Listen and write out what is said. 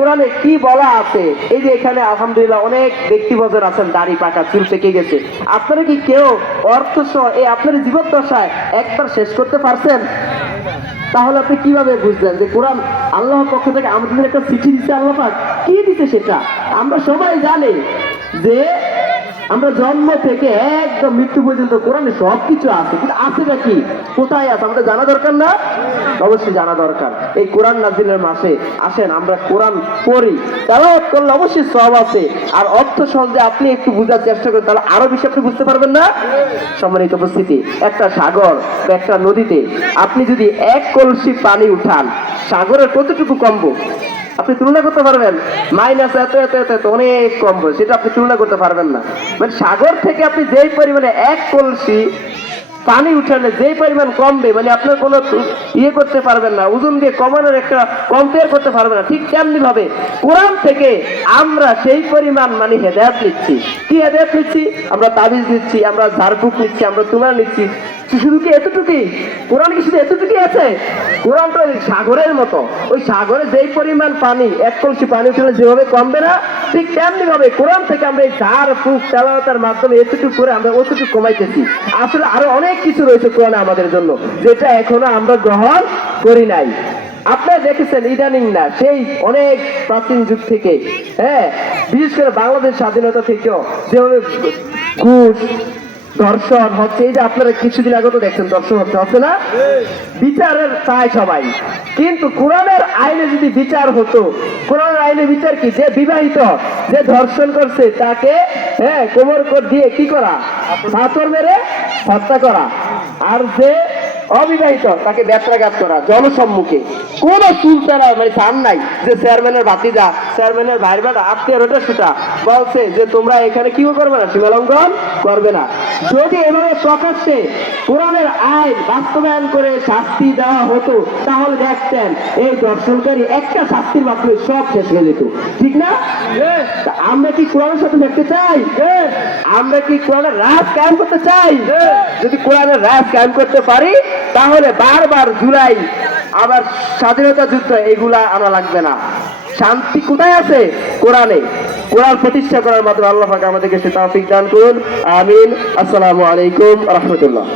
কোরআনে কি বলা আছে? এই যে এখানে আলহামদুলিল্লাহ অনেক ব্যক্তিবজন আছেন, দাড়ি পাকা, চুল পেকে গেছে। আপনারা কি কেউ অর্থ সহ এই আপনার জীবন দশায় একবার শেষ করতে পারছেন? তাহলে আপনি কীভাবে বুঝলেন যে কোরআন আল্লাহর পক্ষ থেকে আমাদের একটা চিঠি দিচ্ছে আল্লাহ পাক? কি দিতে সেটা? আমরা সবাই জানি যে আমরা জন্ম থেকে একদম মৃত্যু পর্যন্ত কোরআনে সব কিছু আছে, কিন্তু আছেটা কি? কোথায় আছে? আমাদের জানা দরকার না? অবশ্যই জানা দরকার। এই কোরআন নাজিলের মাসে আসেন, আমরা কোরআন পড়ি। তেলাওয়াত করলে অবশ্যই সব আছে। আর অর্থ সহজে আপনি একটু বোঝার চেষ্টা করেন, তাহলে আরও বেশি আপনি বুঝতে পারবেন না? সম্মানিত উপস্থিতি, একটা সাগর বা একটা নদীতে আপনি যদি এক কলসি পানি উঠান, সাগরের কতটুকু কমবো? আপনি তুলনা করতে পারবেন। মাইনাস এত এত এত এত, অনেক কম হয় সেটা আপনি তুলনা করতে পারবেন না। মানে সাগর থেকে আপনি যেই পরিমাণে এক কলসি পানি উঠালে যেই পরিমাণ কমবে মানে আপনার কোনো ইয়ে করতে পারবেন না, ওজন দিয়ে কমানোর একটা কম্পেয়ার করতে পারবেন না। ঠিক তেমনি ভাবে কোরআন থেকে আমরা সেই পরিমাণ মানে হেদায়াত নিচ্ছি। কি হেদায়াত নিচ্ছি? আমরা তাবিজ নিচ্ছি, আমরা ঝাড়ফুক নিচ্ছি, আমরা তুমার নিচ্ছি। শুধু কি এতটুকুই কোরআন কি শুধু এতটুকুই আছে? কোরআন তো সাগরের মতো। ওই সাগরে যেই পরিমাণ পানি, এক কলসি পানি উঠলে যেভাবে কমবে না, ঠিক তেমনি ভাবে কোরআন থেকে আমরা এই ঝাড় ফুক তেলাওয়াতার মাধ্যমে এতটুকু করে আমরা অতটুকু কমাইতেছি। আসলে আরও অনেক কিছু রয়েছে কোরআনে আমাদের জন্য, যেটা এখনও আমরা গ্রহণ করি নাই। আপনারা দেখেছেন ইদানিং না, সেই অনেক প্রাচীন যুগ থেকে হ্যাঁ বিশেষ করে বাংলাদেশ স্বাধীনতা থেকেও যেভাবে ঘুষ দর্শন হচ্ছে, এই যে আপনারা কিছুদিন আগে তো দেখছেন, দর্শন হচ্ছে হচ্ছে না? বিচারের চায় সবাই। কিন্তু কোরআনের আইনে যদি বিচার হতো, কোরআনের আইনে বিচার কি? যে বিবাহিত, যে ধর্ষণ করছে, তাকে হ্যাঁ কোমর দিয়ে কি করা? পাথর মেরে হত্যা করা। আর যে অবিবাহিত, তাকে ব্যত্রাঘাত করা, জনসম্মুখে। কোন সুলতানা মানে সান নাই যে চেয়ারম্যানের ভাতিজা চেয়ারম্যানের ভাইয়ের বেটা আত্মীয় ওটা সেটা। বলছে যে তোমরা এখানে কি করবে না? সীমালঙ্ঘন করবে না। যদি এভাবে প্রকাশ্যে কোরআনের আইন বাস্তবায়ন করে শাস্তি দেওয়া হতো তাহলে দেখতেন এই দর্শনকারী একটা শাস্তির মাধ্যমে সব শেষ হয়ে যেত। ঠিক না? আমরা কি কোরআনের সাথে দেখতে চাই? আমরা কি কোরআনের রাজ কায়েম করতে চাই? যদি কোরআনের রাজ কায়েম করতে পারি তাহলে বারবার জুলাই আবার স্বাধীনতা যুদ্ধ এগুলা আনা লাগবে না। শান্তি কোথায় আছে? কোরআনে। কোরআন প্রতিষ্ঠা করার মাধ্যমে আল্লাহ আমাদেরকে সে তাফিক দান করুন। আমিন। আসসালামু আলাইকুম রহমতুল্লাহ।